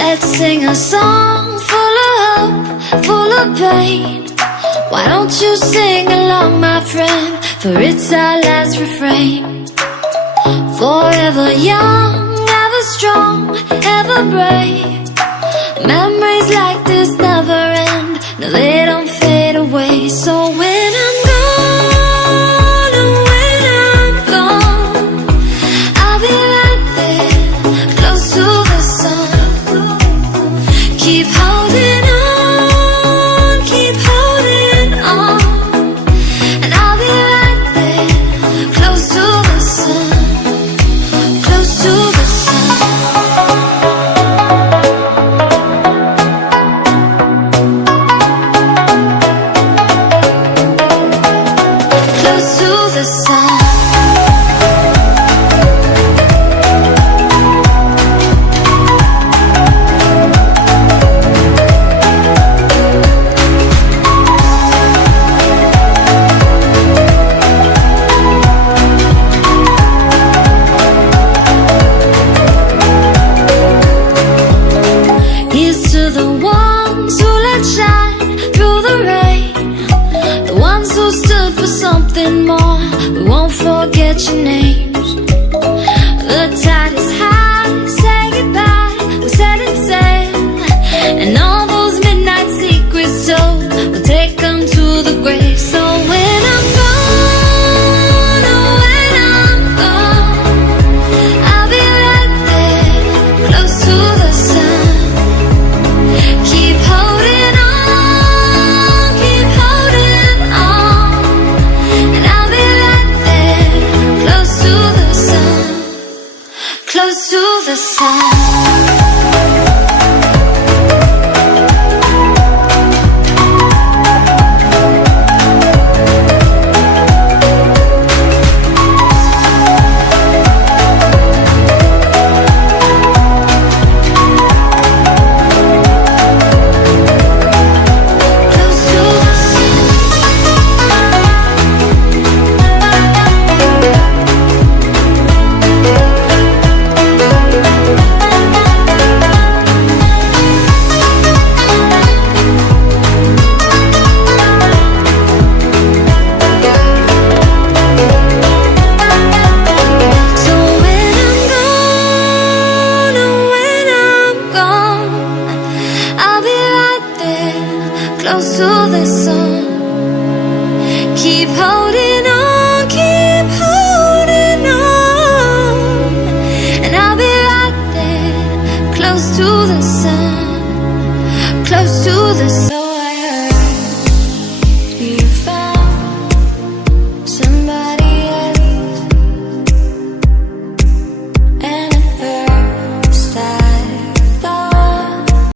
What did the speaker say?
Let's sing a song full of hope, full of pain. Why don't you sing along, my friend? For it's our last refrain. Forever young, ever strong, ever brave. Memories like this never end. No, they don't fade away. So when I'm gone, oh, when I'm gone, I'll be right there, close to the sun. Keep holding on, keep holding on, and I'll be right there, close to the sun, close to the sun. Close to the sun. Here's to the ones who let shine through the rain, the ones who stood for something more. We won't forget your names. The tide is high, say goodbye, we're setting sail, and all those midnight secrets told, we'll take them to the grave. So when I'm gone, oh, when I'm gone, I'll be right there, close to the sun. Keep holding on, keep holding on, and I'll be right there, close to the sun, close to the sun. Close to the sun. Keep holding on, keep holding on, and I'll be right there, close to the sun, close to the sun.